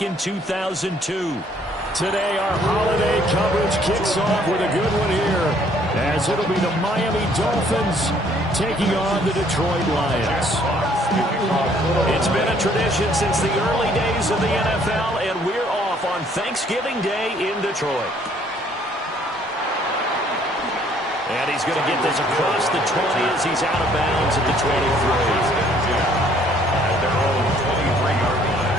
back in 2002. Today, our holiday coverage kicks off with a good one here, as it'll be the Miami Dolphins taking on the Detroit Lions. It's been a tradition since the early days of the NFL, and we're off on Thanksgiving Day in Detroit. And he's going to get this across the 20 as he's out of bounds at the 23. At their own 23-yard line.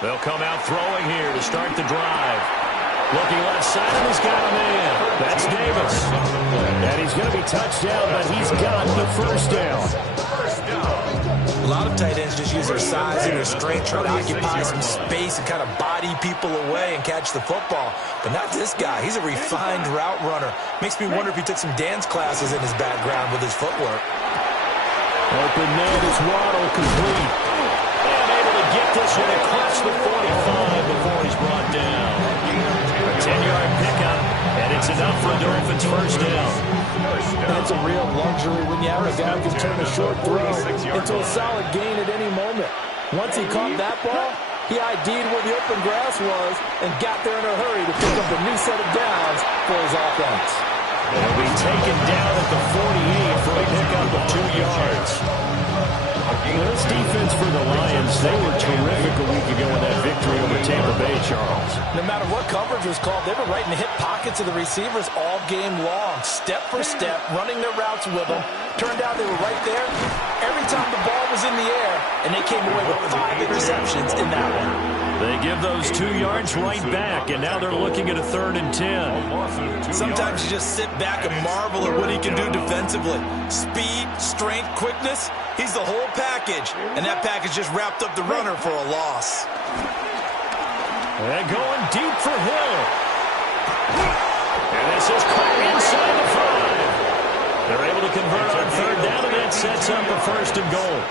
They'll come out throwing here to start the drive. Looking left side, and he's got a man. That's Davis. And he's going to be touched down, but he's got the first down. A lot of tight ends just use their size and their strength, try to occupy some space and kind of body people away and catch the football. But not this guy. He's a refined route runner. Makes me wonder if he took some dance classes in his background with his footwork. Open man is Waddle, complete. Get this one across the 45 before he's brought down. A 10-yard pickup, and it's enough for a Dolphins first down. That's a real luxury when you have a guy who can turn a short throw into a solid gain at any moment. Once he caught that ball, he ID'd where the open grass was and got there in a hurry to pick up a new set of downs for his offense. He'll be taken down at the 48 for a pickup of 2 yards. This defense for the Lions, they were terrific a week ago in that victory over Tampa Bay, Charles. No matter what coverage was called, they were right in the hip pockets of the receivers all game long, step for step, running their routes with them. Turned out they were right there every time the ball was in the air, and they came away with 5 interceptions in that one. They give those 2 yards right back, and now they're looking at a 3rd and 10. Sometimes you just sit back and marvel at what he can do defensively. Speed, strength, quickness, he's the whole package. And that package just wrapped up the runner for a loss. And going deep for Hill. And this is caught inside the 5. They're able to convert on 3rd down, and that sets up a 1st and goal.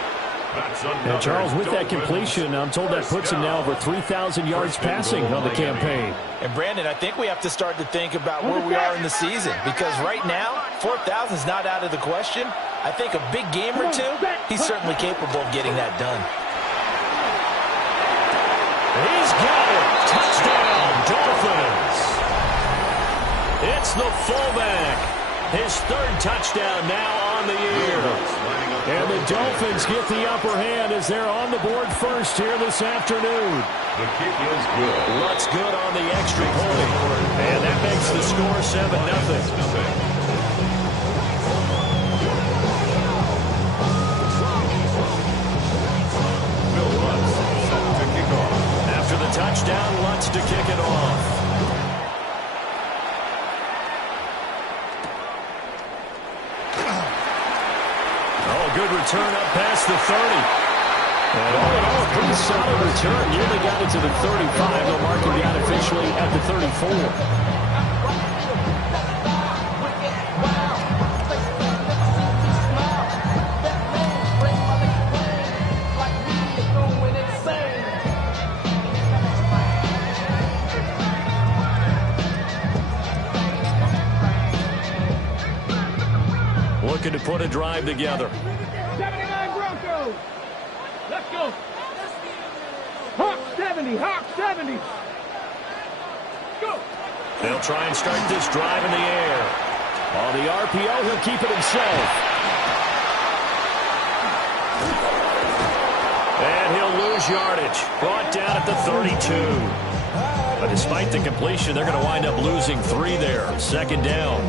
And Charles, with that completion, I'm told that puts him now over 3,000 yards passing on the campaign. And Brandon, I think we have to start to think about where we are in the season, because right now, 4,000 is not out of the question. I think a big game or two, he's certainly capable of getting that done. He's got it. Touchdown, Dolphins. It's the fullback. His 3rd touchdown now on the year. And the Dolphins get the upper hand as they're on the board first here this afternoon. The kick is good. Lutz good on the extra point. And that makes the score 7-0. After the touchdown, Lutz to kick it off. Good return up past the 30. And all in all, a pretty solid return. Nearly got it to the 35. They'll mark him down officially at the 34. Looking to put a drive together. 79 Broncos. Let's go. Hawk 70. Hawk 70. Go. They'll try and start this drive in the air. On the RPO, he'll keep it himself. And he'll lose yardage. Brought down at the 32. But despite the completion, they're going to wind up losing 3 there. 2nd down.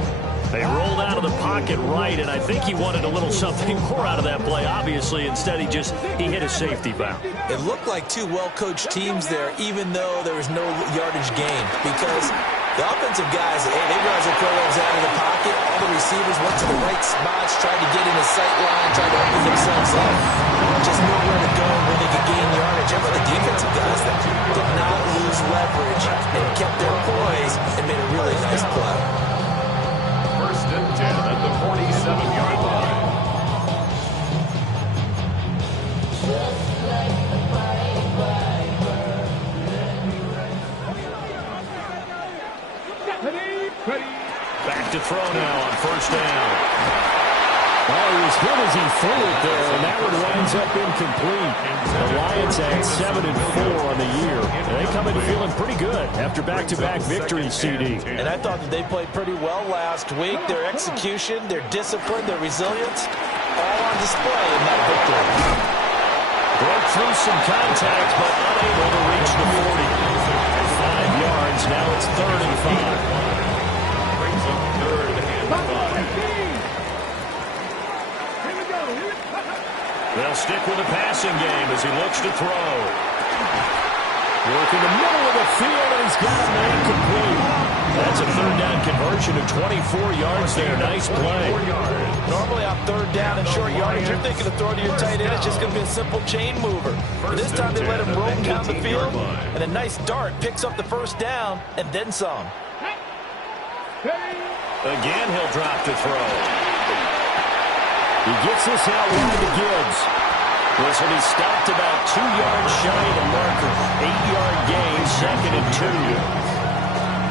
They rolled out of the pocket right, and I think he wanted a little something more out of that play, obviously. Instead, he hit a safety valve. It looked like 2 well-coached teams there, even though there was no yardage gain, because the offensive guys, hey, they realized their programs out of the pocket. All the receivers went to the right spots, tried to get in the sight line, tried to open themselves up. Just knew where to go, where they could gain yardage. How about the defensive guys that did not lose leverage and kept their poise and made a really nice play? 1st and 10 at the 47-yard line. to throw now on first down. Well, he was hit as he threw it there, and that one winds up incomplete. The Lions at 7-4 on the year. They come in feeling pretty good after back-to-back victories, CD. And I thought that they played pretty well last week. Their execution, their discipline, their resilience, all on display in that victory. Broke through some contact, but unable to reach the 40. 5 yards, now it's 3rd and 5. Brings up 3rd and 5. They'll stick with the passing game as he looks to throw. Work in the middle of the field, and he's got it incomplete. That's a 3rd down conversion of 24 yards there. Nice play. Normally on 3rd down and short yardage, you're thinking to throw to your tight end. It's just going to be a simple chain mover. But this time they let him roam down the field, and a nice dart picks up the 1st down and then some. Again, he'll drop to throw. He gets this out wide to Gibbs. This will be stopped about 2 yards shy of the marker. 8-yard gain, 2nd and 2.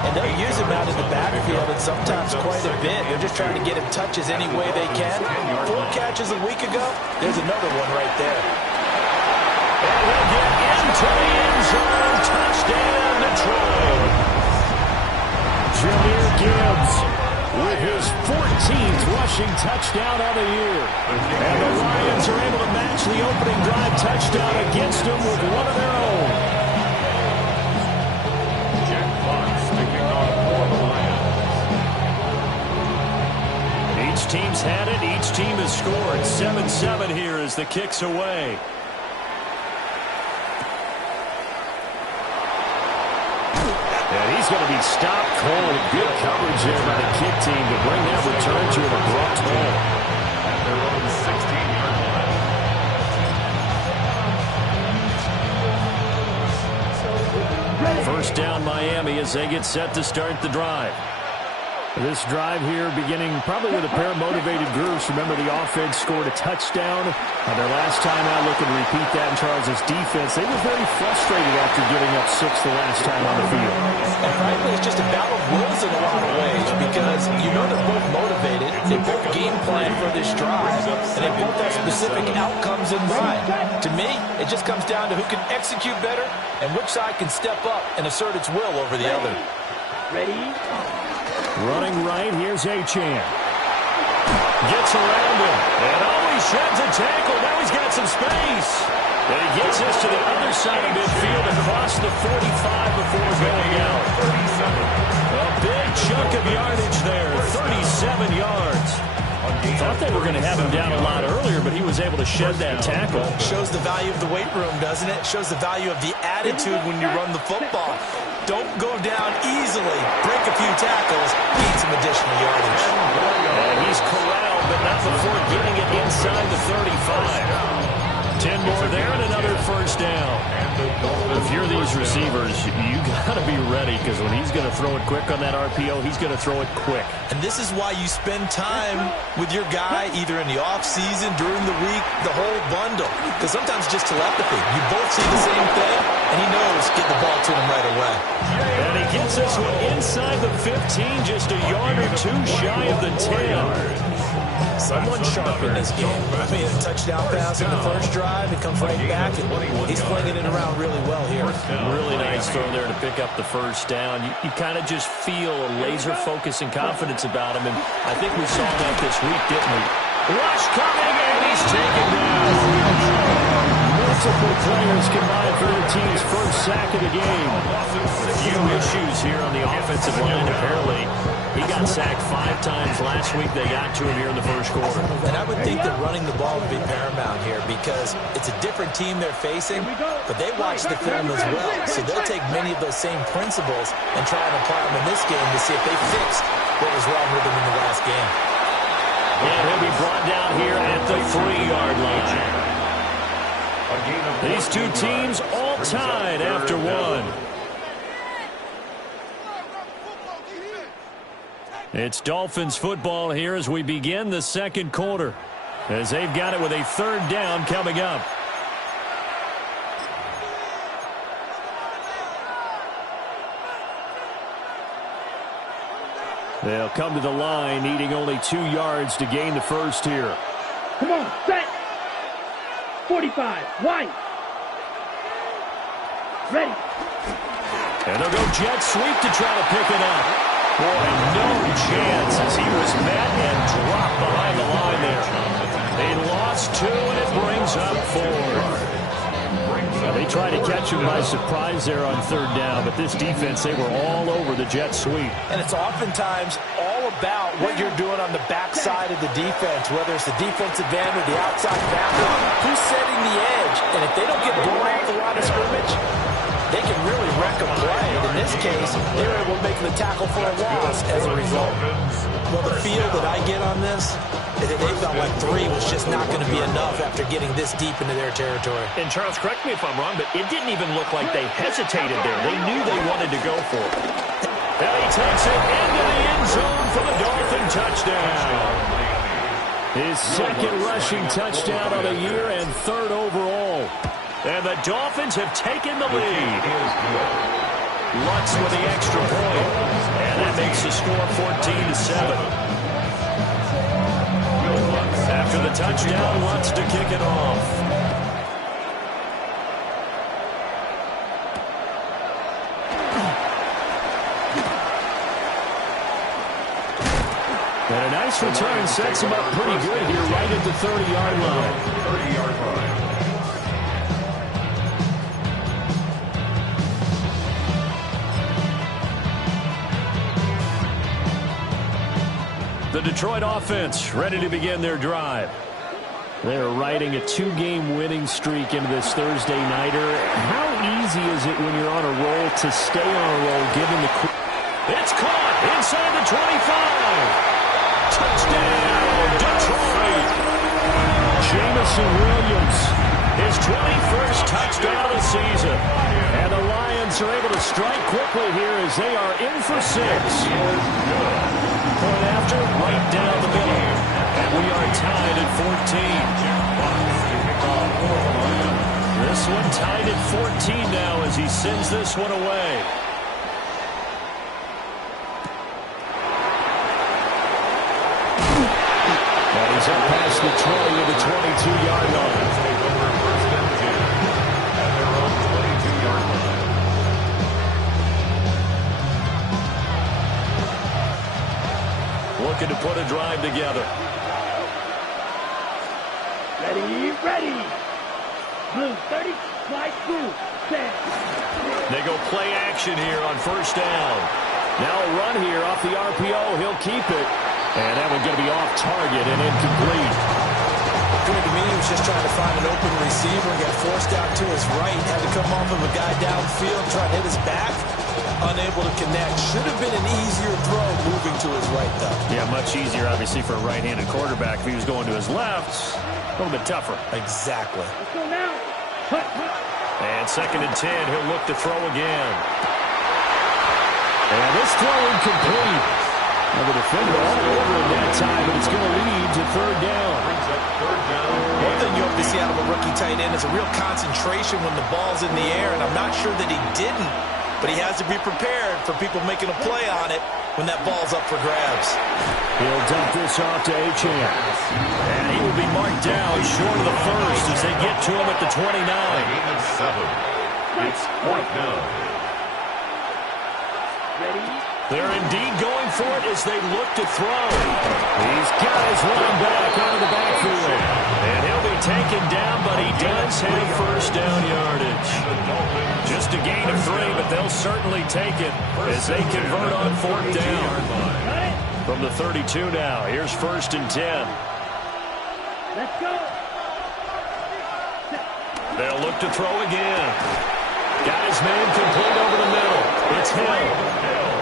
And they'll use him out in the backfield, and sometimes quite a bit. They're just trying to get him touches any way they can. 4 catches a week ago. There's another one right there. And he'll get into the end zone. Touchdown, Detroit. Jahmyr Gibbs with his 14th rushing touchdown of the year. And the Lions are able to match the opening drive touchdown against them with one of their own. Jack Fox sticking on for the Lions. Each team's had it. Each team has scored. 7-7 here as the kick's away. And he's going to be stopped cold. Good coverage there by the kick team to bring that return to an abrupt halt. At their own 16-yard line. First down Miami as they get set to start the drive. This drive here beginning probably with a pair of motivated groups. Remember, the offense scored a touchdown on their last time out, looking to repeat that in Charles' defense. They were very frustrated after giving up 6 the last time on the field. And frankly, it's just a battle of wills in a lot of ways because you know they're both motivated. They both game plan for this drive, and they both have specific outcomes in mind. To me, it just comes down to who can execute better and which side can step up and assert its will over the other. Ready? Running right, here's Achane. Gets around him, and always sheds a tackle. Now he's got some space. And he gets this to the other side of midfield across the 45 before going out. A big chunk of yardage there, 37 yards. Thought they were going to have him down a lot earlier, but he was able to shed that tackle. Shows the value of the weight room, doesn't it? Shows the value of the attitude when you run the football. Don't go down easily. Break a few tackles. Gain some additional yardage. And he's corralled, but not before getting it inside the 35. 10 more there and another first down. If you're these receivers, you got to be ready because when he's going to throw it quick on that RPO, he's going to throw it quick. And this is why you spend time with your guy either in the offseason, during the week, the whole bundle. Because sometimes it's just telepathy. You both see the same thing, and he knows get the ball to him right away. And he gets this one inside the 15, just a yard or two shy of the 10. Someone sharp in this game. I mean, a touchdown pass in the first drive. It comes right back, and he's flinging it around really well here. Really nice throw there to pick up the first down. You kind of just feel a laser focus and confidence about him, and I think we saw that this week, didn't we? Rush coming, and he's taken down. Multiple players combined for the team's first sack of the game. A few issues here on the offensive line, apparently. He got sacked 5 times last week. They got to him here in the first quarter. And I would think that running the ball would be paramount here because it's a different team they're facing, but they watch the film as well. So they'll take many of those same principles and try and apply them in this game to see if they fixed what was wrong with them in the last game. And he'll be brought down here at the 3-yard line. These two teams all tied after one. It's Dolphins football here as we begin the second quarter, as they've got it with a 3rd down coming up. They'll come to the line, needing only 2 yards to gain the first here. Come on, set. 45, white. Ready. And they'll go jet sweep to try to pick it up. Boy, no chance as he was met and dropped behind the line there. They lost 2, and it brings up 4. They tried to catch him by surprise there on 3rd down, but this defense, they were all over the jet sweep. And it's oftentimes all about what you're doing on the backside of the defense, whether it's the defensive end or the outside backer, who's setting the edge. And if they don't get blown off the line of scrimmage, they can really wreck a play. And in this case, they were able to make the tackle for a loss as a result. Well, the feel that I get on this is that they felt like 3 was just not going to be enough after getting this deep into their territory. And Charles, correct me if I'm wrong, but it didn't even look like they hesitated there. They knew they wanted to go for it. And he takes it into the end zone for the Dolphin touchdown. His 2nd rushing touchdown of the year and 3rd overall. And the Dolphins have taken the lead. Lutz with the extra point. And that makes the score 14-7. After the touchdown, Lutz to kick it off. And a nice return sets him up pretty good here right at the 30-yard line. 30-yard line. The Detroit offense ready to begin their drive. They're riding a 2-game winning streak into this Thursday nighter. How easy is it when you're on a roll to stay on a roll given the... It's caught inside the 25. Touchdown, Detroit. Jamison Williams, his 21st touchdown of the season. And the Lions are able to strike quickly here as they are in for 6. Point after, right down the middle. And we are tied at 14. This one tied at 14 now as he sends this one away. And he's up past the 20 of the 22-yard line. Looking to put a drive together. Ready, ready. Blue, 30, slide through. 10. They go play action here on 1st down. Now a run here off the RPO. He'll keep it. And that one's going to be off target and incomplete. Appeared to me he was just trying to find an open receiver. Got forced out to his right. Had to come off of a guy downfield, try to hit his back. Unable to connect. Should have been an easier throw moving to his right, though. Yeah, much easier, obviously, for a right-handed quarterback. If he was going to his left, a little bit tougher. Exactly. Let's go now. Hut, hut. And 2nd and 10, he'll look to throw again. And this throw incomplete. Now the defender all over it that time, but it's going to lead to 3rd down. One thing you hope to see out of a rookie tight end is a real concentration when the ball's in the air, and I'm not sure that he didn't. But he has to be prepared for people making a play on it when that ball's up for grabs. He'll dump this off to Achane. And he will be marked down short of the 1st as they get to him at the 29. It's 4th down. Ready. They're indeed going for it as they look to throw. These guys run back out of the backfield. And he'll be taken down, but he does have 1st down yardage. Just a gain of 3, but they'll certainly take it as they convert on 4th down. From the 32 now, here's 1st and 10. Let's go. They'll look to throw again. Got his man complete over the middle. It's Hill.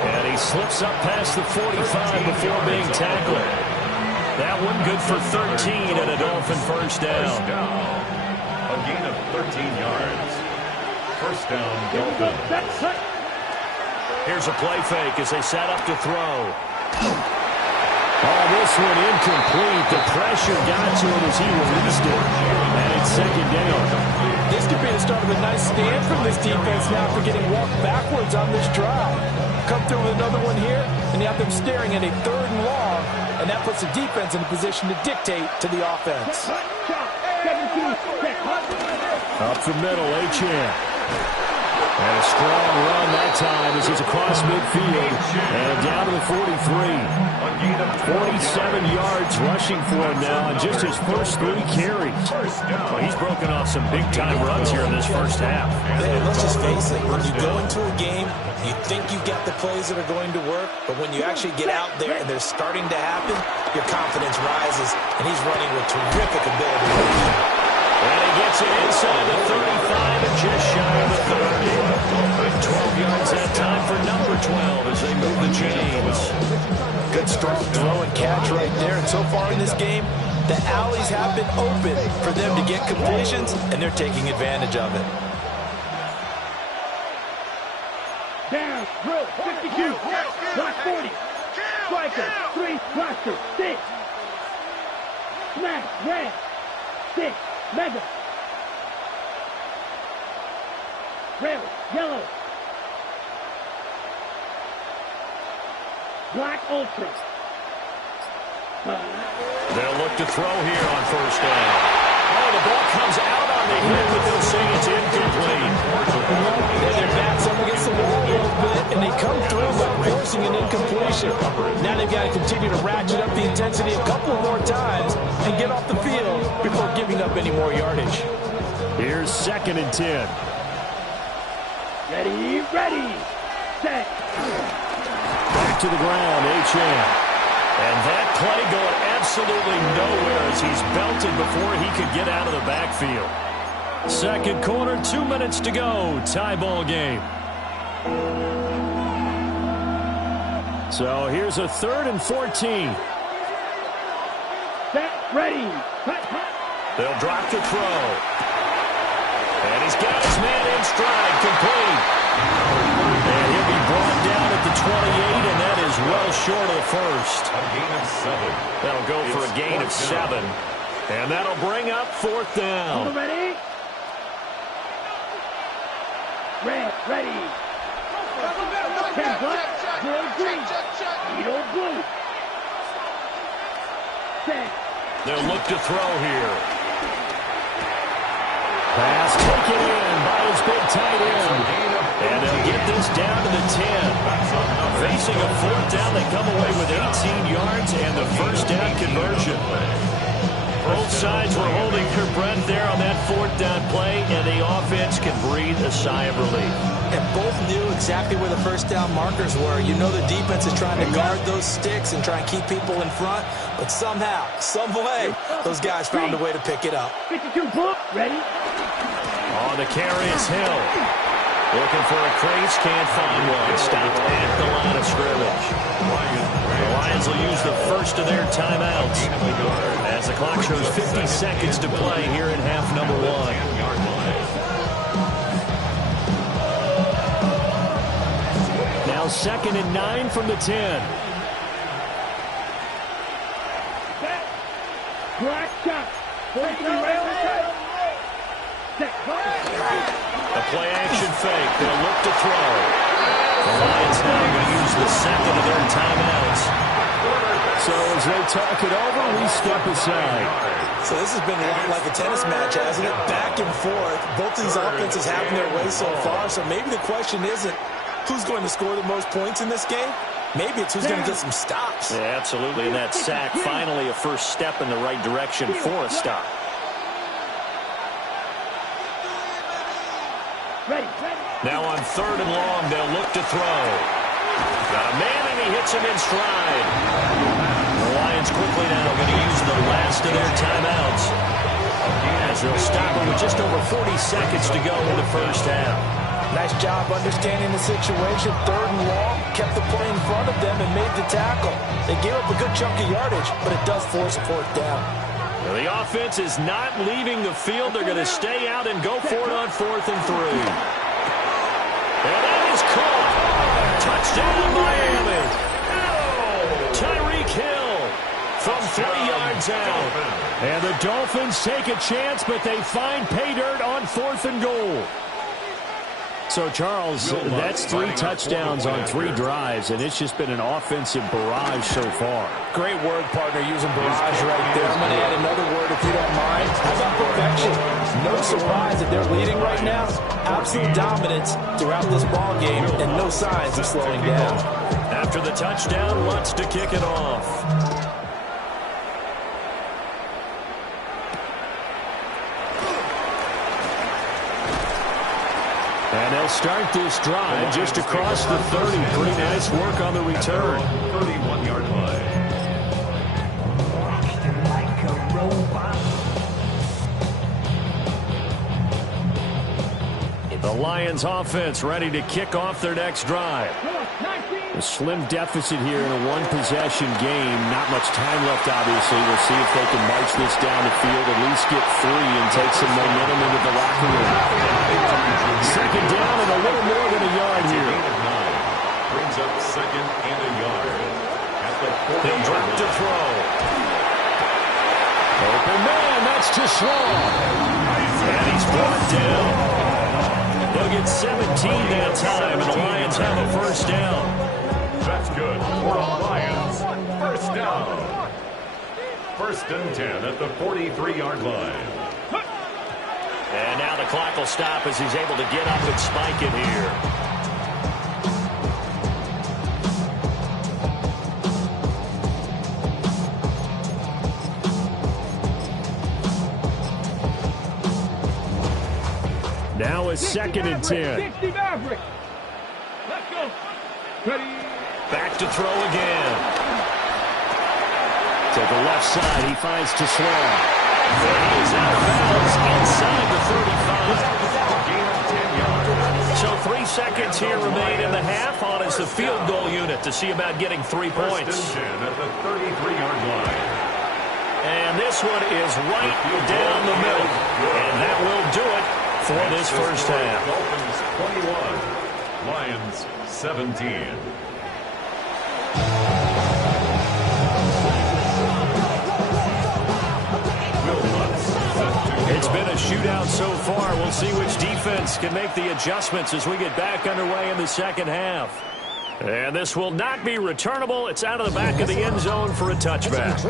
And he slips up past the 45 before being tackled. That one good for 13 and a Dolphin 1st down. A gain of 13 yards. 1st down, Dolphins. Here's a play fake as they set up to throw. Oh, this one incomplete. The pressure got to him as he released it. And it's 2nd down. This could be as start of a nice stand from this defense now after getting walked backwards on this drive. Come through with another one here, and you have them staring at a 3rd and long, and that puts the defense in a position to dictate to the offense. Up the middle, Achane. And a strong run that time as he's across midfield and down to the 43. 47 yards rushing for him now on just his first 3 carries. Well, he's broken off some big-time runs here in this first half. Man, let's just face it. When you go into a game, you think you got the plays that are going to work, but when you actually get out there and they're starting to happen, your confidence rises, and he's running with terrific ability. And he gets it inside the 35 and just shy of the 30. 12 yards that time for number 12 as they move the chains. Good strong throw and catch right there. And so far in this game, the alleys have been open for them to get completions, and they're taking advantage of it. Down, drill, 52, block 40, striker, 3, roster, 6, smash, red, 6, mega, red, yellow, black, ultra. They'll look to throw here on first down. Oh, the ball comes out on the hit, but they'll say it's incomplete. Their backs up against the wall a little bit, and they come through by forcing an incompletion. Now they've got to continue to ratchet up the intensity a couple more times and get off the field before giving up any more yardage. Here's 2nd and 10. Ready, ready, set. Back to the ground, Achane. And that play going absolutely nowhere as he's belted before he could get out of the backfield. Second quarter, 2 minutes to go. Tie ball game. So here's a 3rd and 14. Set, ready, cut, cut. They'll drop the throw. And he's got his man in stride, complete. And he'll be brought down at the 28, and that is well short of the first. A gain of 7. That'll go for a gain of 7. And that'll bring up 4th down. Ready? Red, ready. 10 black, 0 green, Edo blue. Set. They'll look to throw here. Pass taken in by his big tight end. And they'll get this down to the 10. Facing a 4th down, they come away with 18 yards and the first down conversion. Both sides were holding their breath there on that 4th down play, and the offense can breathe a sigh of relief. And both knew exactly where the first down markers were. You know the defense is trying to guard those sticks and try and keep people in front, but somehow, some way, those guys found a way to pick it up. 52 blue, ready. On the carry is Hill. Looking for a crease, can't find one. Stopped at the line of scrimmage. The Lions will use the first of their timeouts as the clock shows 50 seconds to play here in half number 1. Now 2nd and 9 from the 10. Black shot. 43 rail. Set. A play action fake. They'll look to throw. The Lions now going to use the 2nd of their timeouts. So as they talk it over, we step aside. So this has been a lot like a tennis match, hasn't it? Back and forth. Both of these offenses having their way so far. So maybe the question isn't who's going to score the most points in this game. Maybe it's who's going to get some stops. Yeah, absolutely. And that sack, finally a first step in the right direction for a stop. Ready. Now on 3rd and long, they'll look to throw. Got a man, and he hits him in stride. The Lions quickly now going to use the last of their timeouts as they'll stop him with just over 40 seconds to go in the first half. Nice job understanding the situation. 3rd and long, kept the play in front of them and made the tackle. They gave up a good chunk of yardage, but it does force a 4th down. The offense is not leaving the field. They're going to stay out and go for it on 4th and 3. And that is caught. Touchdown, Miami. Tyreek Hill from 3 yards out. And the Dolphins take a chance, but they find pay dirt on 4th and goal. So, Charles, that's 3 touchdowns on 3 drives, and it's just been an offensive barrage so far. Great word, partner, using barrage right there. I'm going to add another word if you don't mind. How about perfection? No surprise that they're leading right now. Absolute dominance throughout this ball game, and no signs of slowing down. After the touchdown, wants to kick it off. And they'll start this drive just across the 30. Pretty nice work on the return. 31-yard line. The Lions offense ready to kick off their next drive. A slim deficit here in a one-possession game. Not much time left, obviously. We'll see if they can march this down the field, at least get 3 and take some momentum into the locker room. Second down and a little more than a yard here. Brings up 2nd and a yard. At the 40. They drop to throw. Open man, that's too slow. And he's brought down. They'll get 17 that time, and the Lions have a first down. That's good for the Lions. First down. 1st and 10 at the 43-yard line. And now the clock will stop as he's able to get up and spike it here. Now a 2nd and 10. 60 Maverick. Let's go. Ready. Back to throw again. To the left side, he finds Tesla. He is out of bounds inside the 35. So 3 seconds here remain in the half. On is the field goal unit to see about getting 3 points. 1st and 10 at the 33-yard line. And this one is right down the middle. And that will do it for this first half. Dolphins 21, Lions 17. It's been a shootout so far. We'll see which defense can make the adjustments as we get back underway in the second half. And this will not be returnable. It's out of the back of the end zone for a touchback.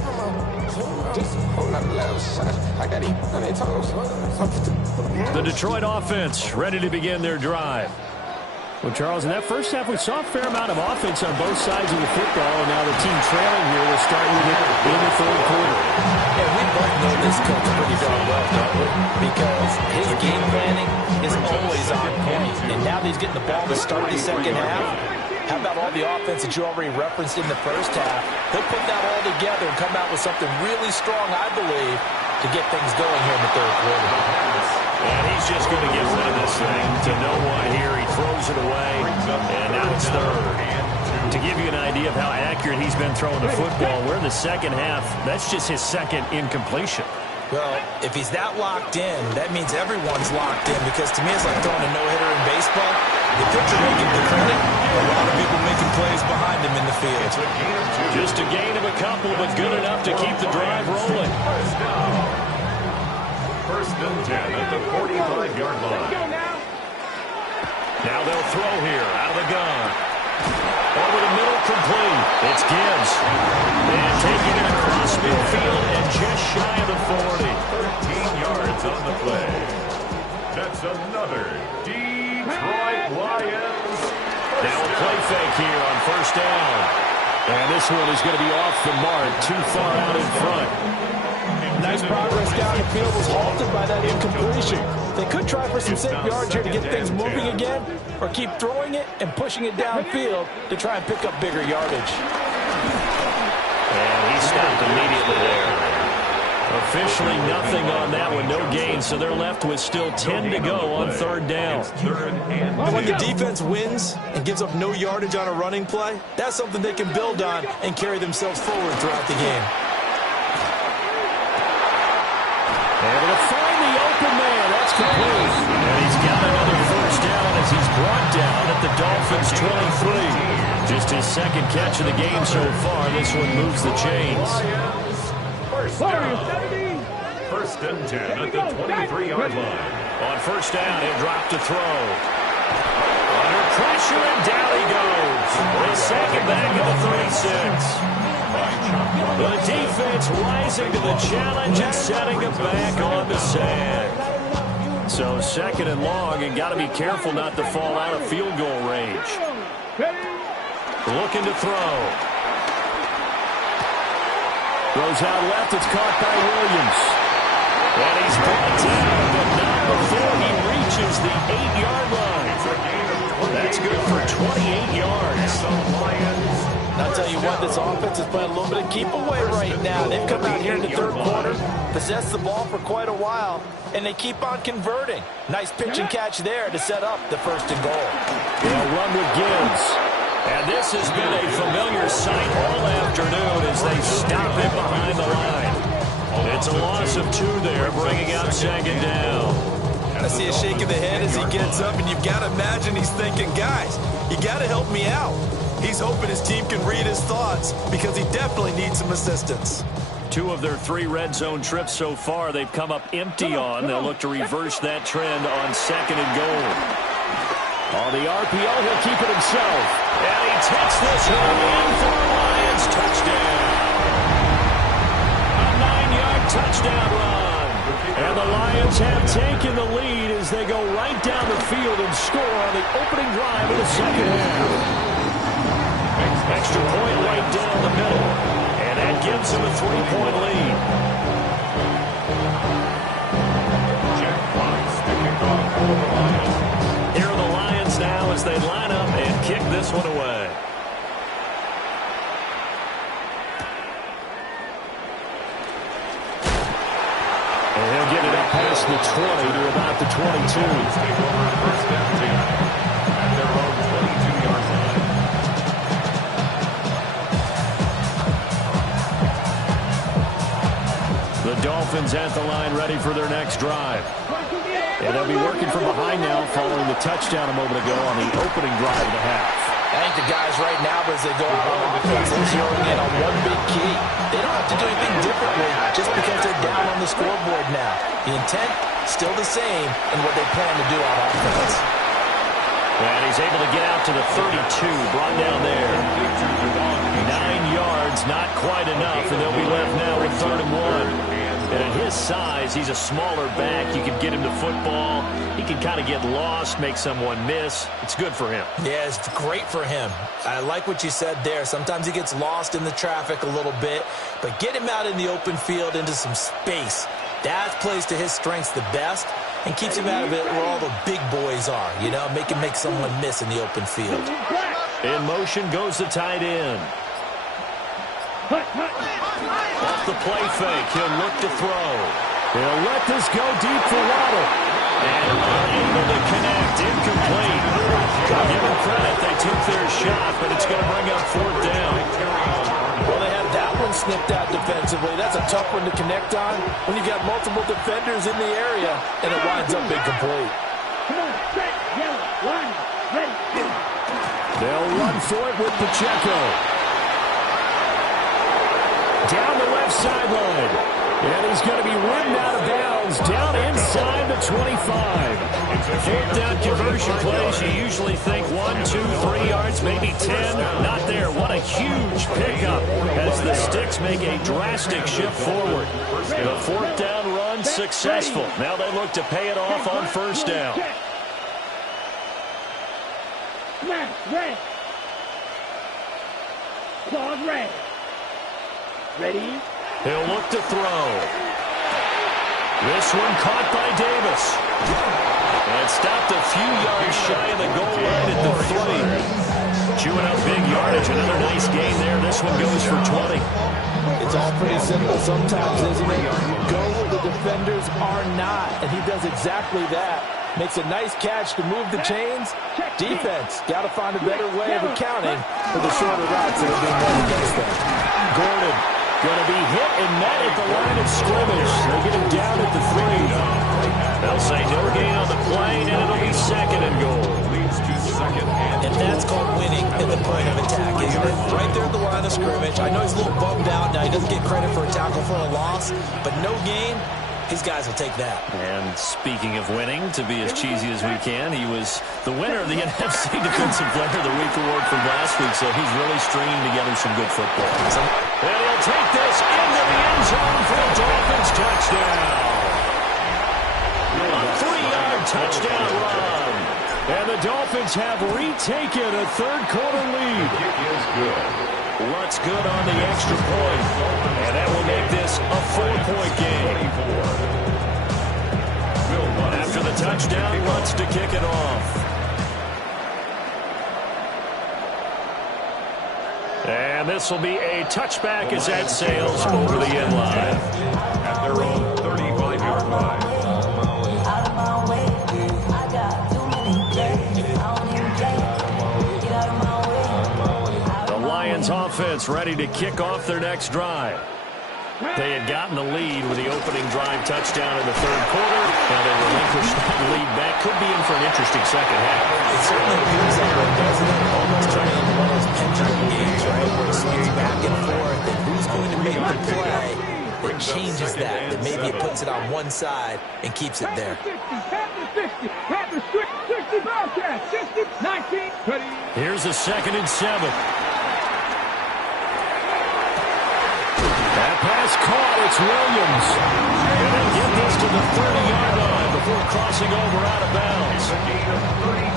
The Detroit offense ready to begin their drive. Well, Charles, in that first half, we saw a fair amount of offense on both sides of the football, and now the team trailing here will start with it in the 3rd quarter. And we both know this coach pretty darn well, don't we? Because his game planning is always on point. And now that he's getting the ball to start the second half, how about all the offense that you already referenced in the first half? He'll put that all together and come out with something really strong, I believe, to get things going here in the 3rd quarter. And he's just going to get rid of this thing to no one here. He throws it away, and now it's 3rd. To give you an idea of how accurate he's been throwing the football, we're in the second half. That's just his 2nd incompletion. Well, if he's that locked in, that means everyone's locked in, because to me it's like throwing a no-hitter in baseball. The pitcher may get the credit, a lot of people making plays behind him in the field. Just a gain of a couple, but good enough to keep the drive rolling. 1st and 10 at the 45-yard line. Now they'll throw here out of the gun. Over the middle, complete. It's Gibbs. And taking it across midfield and just shy of the 40. 13 yards on the play. That's another Detroit Lions. Now a play fake here on 1st down. And this one is going to be off the mark, too far out in front. Nice progress down the field was halted by that incompletion. They could try for some safe yards here to get things moving again, or keep throwing it and pushing it downfield to try and pick up bigger yardage. And he stopped immediately there. Officially nothing on that one, no gain, so they're left with still 10 to go on 3rd down. And when the defense wins and gives up no yardage on a running play, that's something they can build on and carry themselves forward throughout the game. Able to find the open man. That's complete. And he's got another first down as he's brought down at the Dolphins' 23. Just his second catch of the game so far. This one moves the chains. First down. First and 10 at the 23-yard line. On first down, he'll drop to throw. Under pressure, and down he goes. They sack it back at the 36. The defense rising to the challenge and setting it back on the sand. So second and long, and got to be careful not to fall out of field goal range. Looking to throw. Throws out left. It's caught by Williams. And he's brought down, but not before he reaches the 8-yard line. That's good for 28 yards. I'll tell you what, this offense is playing a little bit of keep away right now. They've come out here in the third quarter, possessed the ball for quite a while, and they keep on converting. Nice pitch and catch there to set up the first and goal. They'll run with Gibbs. And this has been a familiar sight all afternoon as they stop him behind the line. It's a loss of 2 there, bringing up second down. I see a shake of the head as he gets up, and you've got to imagine he's thinking, guys, you got to help me out. He's hoping his team can read his thoughts because he definitely needs some assistance. 2 of their 3 red zone trips so far, they've come up empty on. They'll look to reverse that trend on second and goal. On the RPO, he'll keep it himself. And he takes this one in for a Lions touchdown. A 9-yard touchdown run. And the Lions have taken the lead as they go right down the field and score on the opening drive of the second half. Extra point right down the middle. And that gives them a 3-point lead. Jack Fox, the kickoff for the Lions. Here are the Lions now as they line up and kick this one away. And he'll get it up past the 20 to about the 22. Take over first and 10 at their own 22-yard line. The Dolphins at the line ready for their next drive. And they'll be working from behind now following the touchdown a moment ago on the opening drive of the half. I think the guys right now, as they go out on offense, they're zeroing in on one big key. They don't have to do anything differently just because they're down on the scoreboard now. The intent, still the same in what they plan to do on offense. And he's able to get out to the 32, brought down there. 9 yards, not quite enough, and they'll be left now with 3rd and 1. And at his size, he's a smaller back. You can get him to football. He can kind of get lost, make someone miss. It's good for him. Yeah, it's great for him. I like what you said there. Sometimes he gets lost in the traffic a little bit, but get him out in the open field into some space. That plays to his strengths the best and keeps him out of it where all the big boys are, you know, make someone miss in the open field. In motion goes the tight end. Off the play fake, he'll look to throw. He'll let this go deep for Waddle. And unable to connect, incomplete. Give him credit, they took their shot, but it's going to bring up 4th down. Well, they had that one snipped out defensively. That's a tough one to connect on when you've got multiple defenders in the area, and it winds up incomplete. They'll run for it with Pacheco. Down the left sideline. And he's going to be ridden out of bounds down inside the 25. 4th down conversion plays, you usually think 1, 2, 3 yards, maybe 10. Not there. What a huge pickup as the Sticks make a drastic shift forward. The 4th down run successful. Now they look to pay it off on 1st down. Red. Claws red. Ready? He'll look to throw. This one caught by Davis. And stopped a few yards shy of the goal line at the 3. Chewing up big yardage. Another nice gain there. This one goes for 20. It's all pretty simple sometimes, isn't it? Go where the defenders are not, and he does exactly that. Makes a nice catch to move the chains. Defense, got to find a better way of accounting for the shorter routes that are being run against them. Gordon going to be hit and met at the line of scrimmage. They get him down at the 3. They'll say no gain on the play, and it'll be 2nd and goal. second and that's called winning at the point of attack, isn't it? Right there at the line of scrimmage. I know he's a little bummed out now. He doesn't get credit for a tackle for a loss, but no gain, his guys will take that. And speaking of winning, to be as cheesy as we can, he was the winner of the NFC Defensive Player of the Week award from last week, so he's really stringing together some good football. And he'll take this into the end zone for a Dolphins touchdown. A 3-yard touchdown run. And the Dolphins have retaken a third-quarter lead. kick is good. Lutz good on the extra point. And that will make this a 4-point game. After the touchdown, Lutz to kick it off. And this will be a touchback as that sails over the end line. At their own 35-yard line. The Lions offense ready to kick off their next drive. They had gotten the lead with the opening drive touchdown in the third quarter. Now they relinquished that lead back. Could be in for an interesting second half. It certainly appears that way, doesn't it? Almost turning into one of those pendulum games, right, where it swings back and forth, and who's going to make the play that changes that maybe it puts it on one side and keeps it there. Here's a 2nd and 7. That pass caught. It's Williams. And they get this to the 30-yard line before crossing over out of bounds.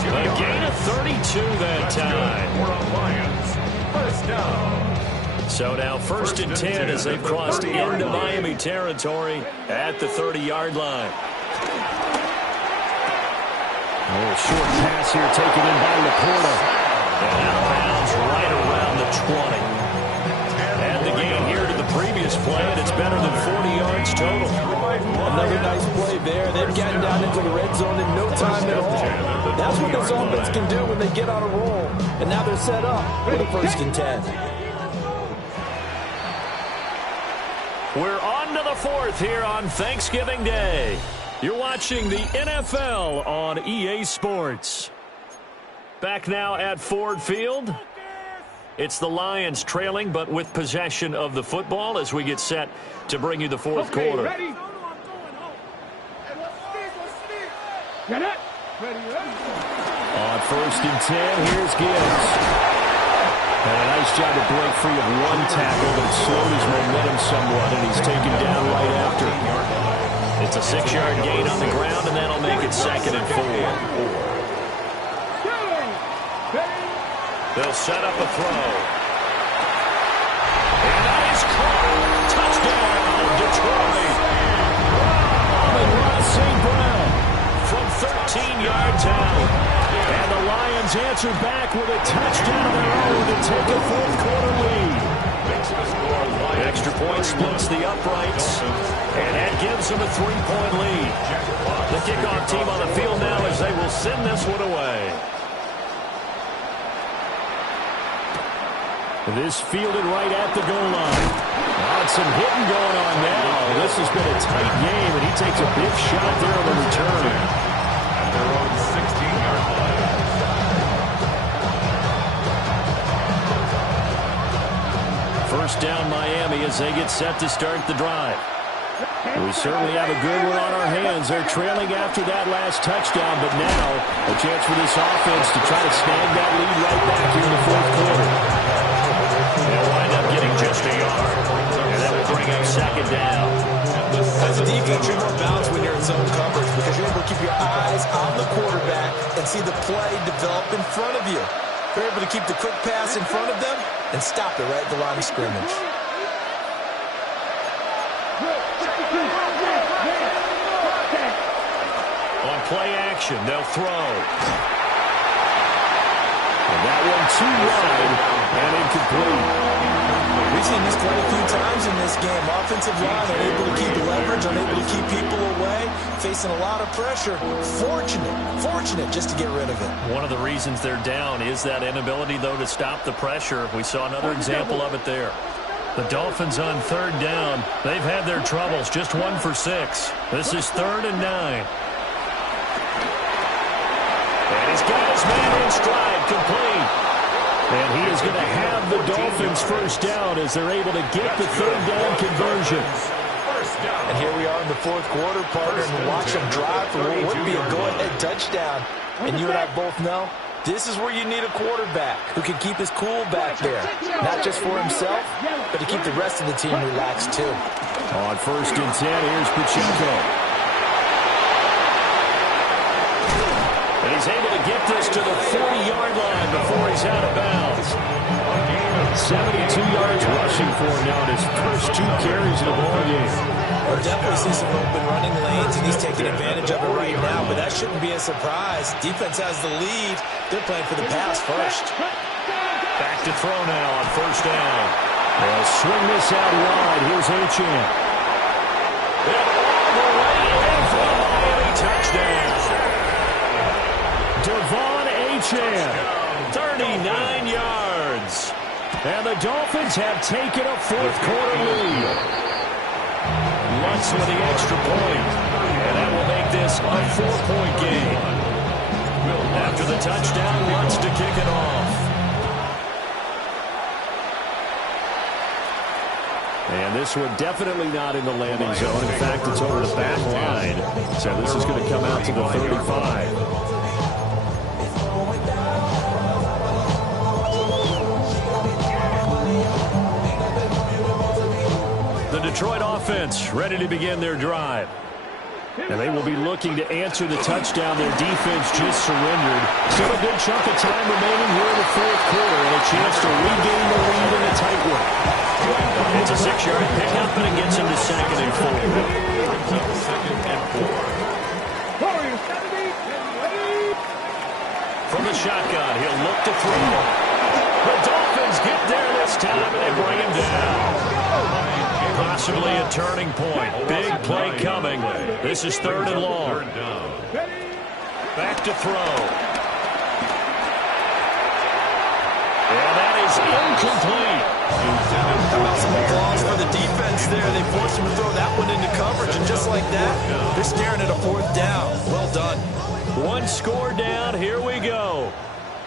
A gain of 32 that time. For a Lions first down. So now 1st and 10 as they've crossed into Miami territory at the 30-yard line. A little short pass here taken in by Laporta. And out of bounds right around the 20. And the gain here to the previous play, and it's better than 40 yards total. Another nice play there. They've gotten down into the red zone in no time at all. That's what this offense can do when they get on a roll. And now they're set up for the 1st and 10. We're on to the 4th here on Thanksgiving Day. You're watching the NFL on EA Sports. Back now at Ford Field. It's the Lions trailing, but with possession of the football as we get set to bring you the 4th quarter. Ready? Get it? On 1st and 10, here's Gibbs. And a nice job to break free of one tackle that slowed his momentum somewhat, and he's taken down right after. It's a 6-yard gain on the ground, and that'll make it 2nd and 4. They'll set up a throw. And that is caught. Touchdown, Detroit. Amon-Ra St. Brown from 13 yards out. And the Lions answer back with a touchdown of their own to take a 4th quarter lead. Extra point splits the uprights. And that gives them a 3-point lead. The kickoff team on the field now as they will send this one away. This fielded right at the goal line. Some hitting going on now. This has been a tight game, and he takes a big shot there on the return. At their own 16-yard line. First down Miami as they get set to start the drive. We certainly have a good one on our hands. They're trailing after that last touchdown, but now a chance for this offense to try to snag that lead right back here in the 4th quarter. They'll wind up getting just a yard. And that will bring up 2nd down. As a defense, you're more balanced when you're in zone coverage because you're able to keep your eyes on the quarterback and see the play develop in front of you. You're able to keep the quick pass in front of them and stop it right at the line of scrimmage. On play action, they'll throw. And that one too wide and incomplete. We've seen this quite a few times in this game. Offensive line unable to keep leverage, unable to keep people away, facing a lot of pressure. Fortunate just to get rid of it. One of the reasons they're down is that inability, though, to stop the pressure. We saw another example of it there. The Dolphins on 3rd down. They've had their troubles, just 1 for 6. This is 3rd and 9. And he's he's got his man in stride, complete. And he is going to have the Dolphins first down as they're able to get the third down conversion. And here we are in the fourth quarter, partner, and watch them drive for what would be a go-ahead touchdown. And you and I both know this is where you need a quarterback who can keep his cool back there. Not just for himself, but to keep the rest of the team relaxed too. On 1st and 10, here's Pacheco. And he's able to get this to the 40-yard line before he's out of bounds. 72 yards rushing for him now in his first 2 carries of the ball game. We'll definitely see some open running lanes, and he's taking advantage of it right now, but that shouldn't be a surprise. Defense has the lead. They're playing for the pass first. Back to throw now on 1st down. They'll swing this out wide. Here's Achane. And all the way in for the Miami touchdown. Devon Achane. 39 yards. And the Dolphins have taken a fourth quarter lead. Lutz with the extra point. And that will make this a 4-point game. After the touchdown, Lutz to kick it off. And this one definitely not in the landing zone. In fact, it's over the back line. So this is going to come out to the 35. The Detroit offense ready to begin their drive. And they will be looking to answer the touchdown their defense just surrendered. Still a good chunk of time remaining here in the fourth quarter and a chance to regain the lead in a tight one. It's a 6-yard pickup, and it gets him to 2nd and 4. From the shotgun, he'll look to throw. The Dolphins get there this time, and they bring him down. Possibly a turning point. Big play coming. This is 3rd and long. Back to throw. And that is incomplete. How about some applause for the defense there? They forced him to throw that one into coverage, and just like that, they're staring at a 4th down. Well done. 1 score down. Here we go.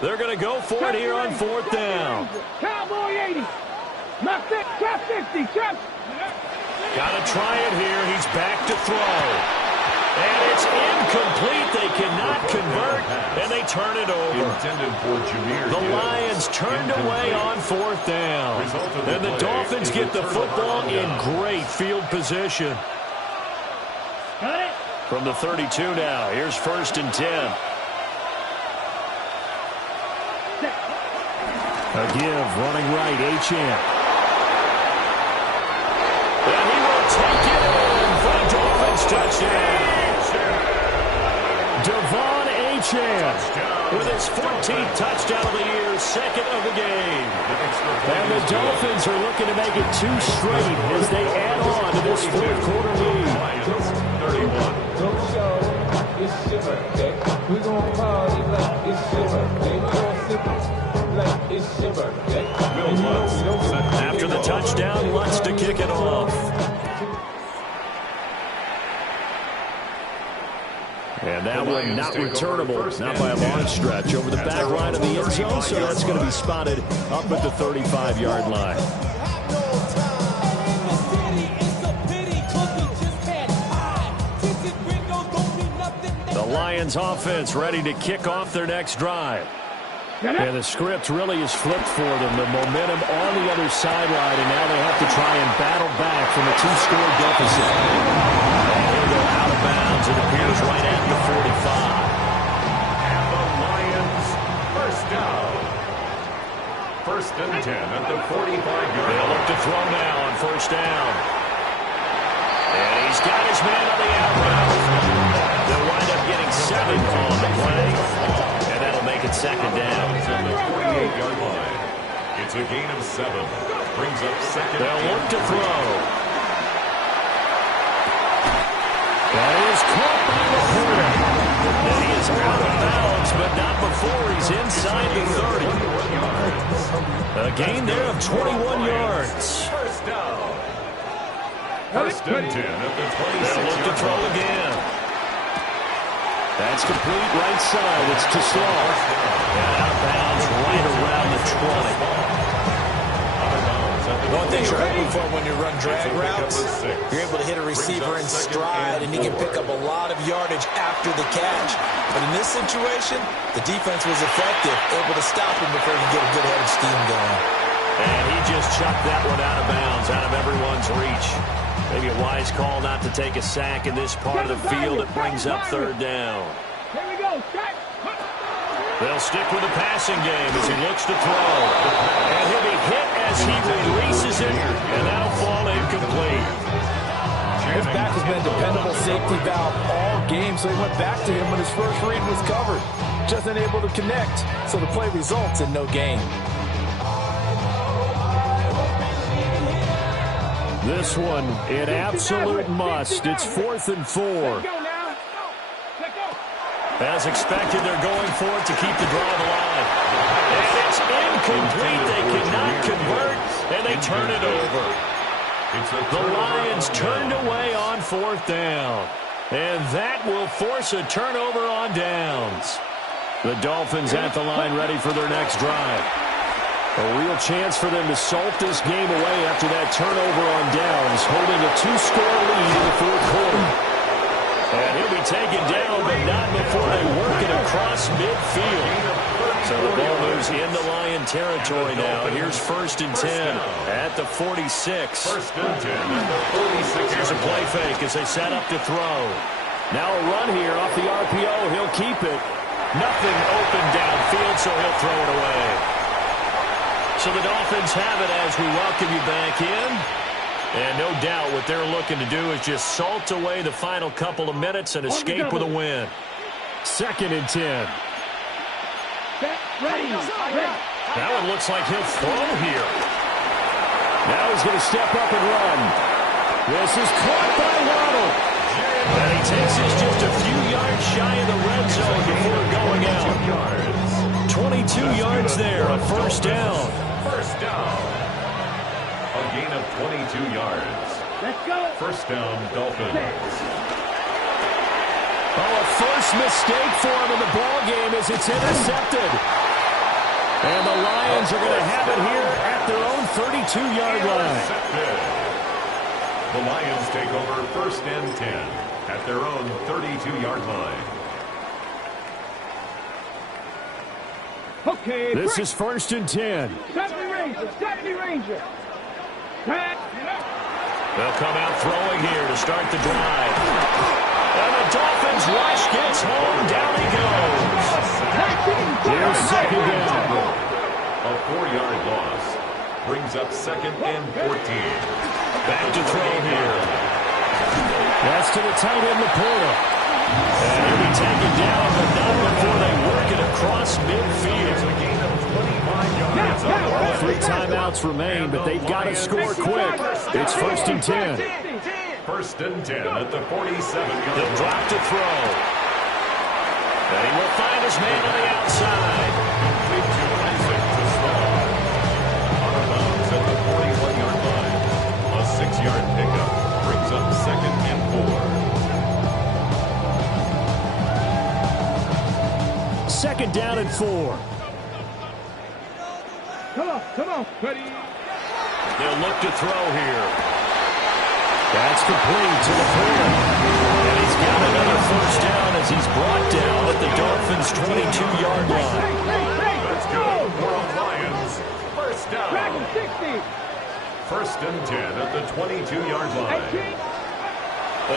They're going to go for it here on 4th down. Cowboy 80. Knock it. Trap 50. Trap. Got to try it here. He's back to throw. And it's incomplete. They cannot convert, and they turn it over. The Lions turned away on 4th down. And the Dolphins get the football in great field position. From the 32 now, here's 1st and 10. A give, running right, Achane. And he will take it in for the Dolphins touchdown. Devon Achane With his 14th touchdown of the year, 2nd of the game. And the Dolphins are looking to make it 2 straight as they add on to this fourth quarter lead. 31. It's your birthday. We gon' party like it's your birthday. We gon' sip like it's your birthday. After the touchdown, Lutz to kick it off. And that one not returnable, not by a long stretch, over the back line of the end zone, so that's going to be spotted up at the 35-yard line. The Lions offense ready to kick off their next drive. And the script really is flipped for them. The momentum on the other sideline, and now they have to try and battle back from a 2-score deficit. And he'll go out of bounds. It appears right at the 45. And the Lions first down. 1st and 10 at the 45-yard They'll look to throw now on 1st down. And he's got his man on the out route. They'll wind up getting 7 on the play. And that'll make it 2nd down. On the 48-yard line. It's a gain of 7. Brings up 2nd. They'll look to throw. That is caught by the corner. And he is out of bounds, but not before he's inside the 30. A gain there of 21 yards. First down. 1st and 10 at the 26. They'll look to throw again. That's complete right side. It's to Slow. And out of bounds right around the 20. One thing you're hoping for when you run drag routes, you're able to hit a receiver in stride, and he can pick up a lot of yardage after the catch. But in this situation, the defense was effective, able to stop him before he could get a good head of steam going. And he just chucked that one out of bounds, out of everyone's reach. Maybe a wise call not to take a sack in this part of the field. It brings up third down. Here we go. They'll stick with the passing game as he looks to throw. And he'll be hit as he releases it, and that'll fall incomplete. His back has been a dependable safety valve all game, so he went back to him when his first read was covered. Just unable to connect, so the play results in no gain. This one, an absolute must. It's 4th and 4. As expected, they're going for it to keep the drive alive. And it's incomplete. They cannot convert, and they turn it over. The Lions turned away on 4th down. And that will force a turnover on downs. The Dolphins at the line ready for their next drive. A real chance for them to salt this game away after that turnover on downs, holding a 2-score lead in the 4th quarter. And he'll be taken down, but not before they work it across midfield. So the ball moves into Lion territory now. Here's 1st and 10 at the 46. 1st and 10 at the 46. Here's a play fake as they set up to throw. Now a run here off the RPO. He'll keep it. Nothing open downfield, so he'll throw it away. So the Dolphins have it as we welcome you back in. And no doubt what they're looking to do is just salt away the final couple of minutes and escape with a win. 2nd and 10. That one looks like he'll throw here. Now he's going to step up and run. This is caught by Waddle. And he takes this just a few yards shy of the red zone before going out. 22 yards there, a 1st down. 1st down. A gain of 22 yards. Let's go. 1st down, Dolphins. Oh, a first mistake for him in the ball game as it's intercepted. And the Lions are going to have it here at their own 32-yard line. The Lions take over 1st and 10 at their own 32-yard line. Okay. This is 1st and 10. Stephanie Ranger. They'll come out throwing here to start the drive. And the Dolphins rush gets home. Down he goes. Here's 2nd down. A 4-yard loss brings up 2nd and 14. Back to throw here. That's to the tight end, Laporta. And he'll be taken down, but not before they work it across midfield. A gain of 25 yards. All 3 timeouts remain, but they've got to score quick. It's 1st and 10. 1st and 10 at the 47-yard He'll drop to throw. And he will find his man on the outside. Complete to Isaac to Slow. Out of bounds at the 41-yard line. A 6-yard pickup brings up 2nd and 4. 2nd down and 4. Come on, buddy. They'll look to throw here. That's complete to Laporta. And he's got another 1st down as he's brought down at the Dolphins' 22-yard line. Let's go for the Lions. 1st down. 1st and 10 at the 22-yard line.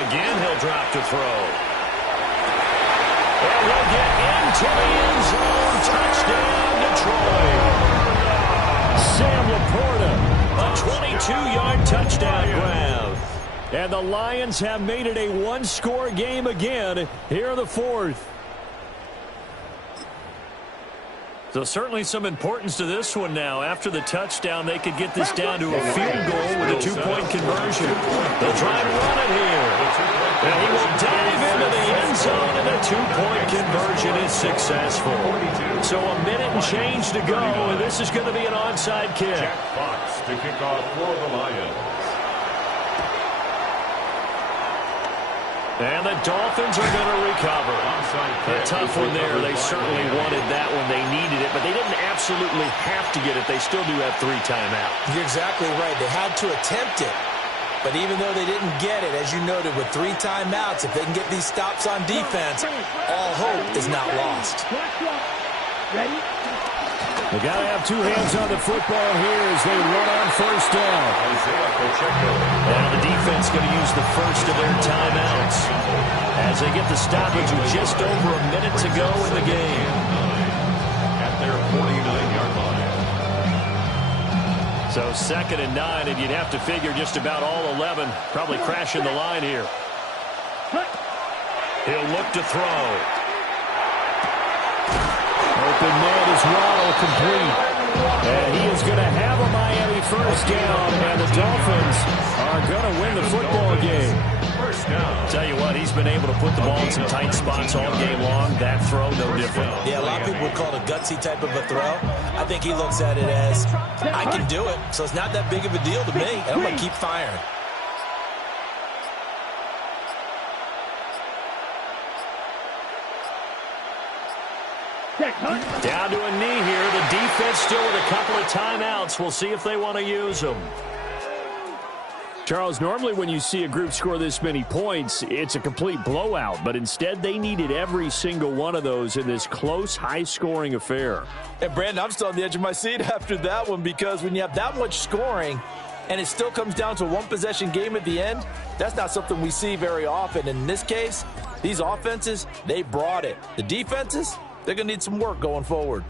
Again, he'll drop to throw. And he'll get into the end zone. Touchdown, Detroit. Sam Laporta. A 22-yard touchdown grab. And the Lions have made it a 1-score game again here in the 4th. So certainly some importance to this one now. After the touchdown, they could get this down to a field goal with a 2-point conversion. They'll try to run it here. And he will dive into the end zone, and a 2-point conversion is successful. So a minute and change to go, and this is going to be an onside kick. Jack Fox to kick off for the Lions. And the Dolphins are going to recover. Onside A tough one there. They certainly wanted that one. They needed it, but they didn't absolutely have to get it. They still do have 3 timeouts. You're exactly right. They had to attempt it. But even though they didn't get it, as you noted, with 3 timeouts, if they can get these stops on defense, all hope is not lost. Ready? They got to have 2 hands on the football here as they run on first down. Now the defense going to use the first of their timeouts as they get the stoppage with just over a minute to go in the game. At their 49-yard line. So 2nd and 9, and you'd have to figure just about all 11 probably crashing the line here. He'll look to throw. Open man is Waddle complete. And he is going to have a Miami first down, and the Dolphins are going to win the football game. First down. Tell you what, he's been able to put the ball in some tight spots all game long. That throw, no different. Yeah, a lot of people would call it a gutsy type of a throw. I think he looks at it as, I can do it, so it's not that big of a deal to me, and I'm going to keep firing. Down to a knee here. The defense still with a couple of timeouts. We'll see if they want to use them. Charles, normally when you see a group score this many points, it's a complete blowout. But instead, they needed every single one of those in this close, high-scoring affair. And, Brandon, I'm still on the edge of my seat after that one because when you have that much scoring and it still comes down to a one-possession game at the end, that's not something we see very often. In this case, these offenses, they brought it. The defenses, they're going to need some work going forward.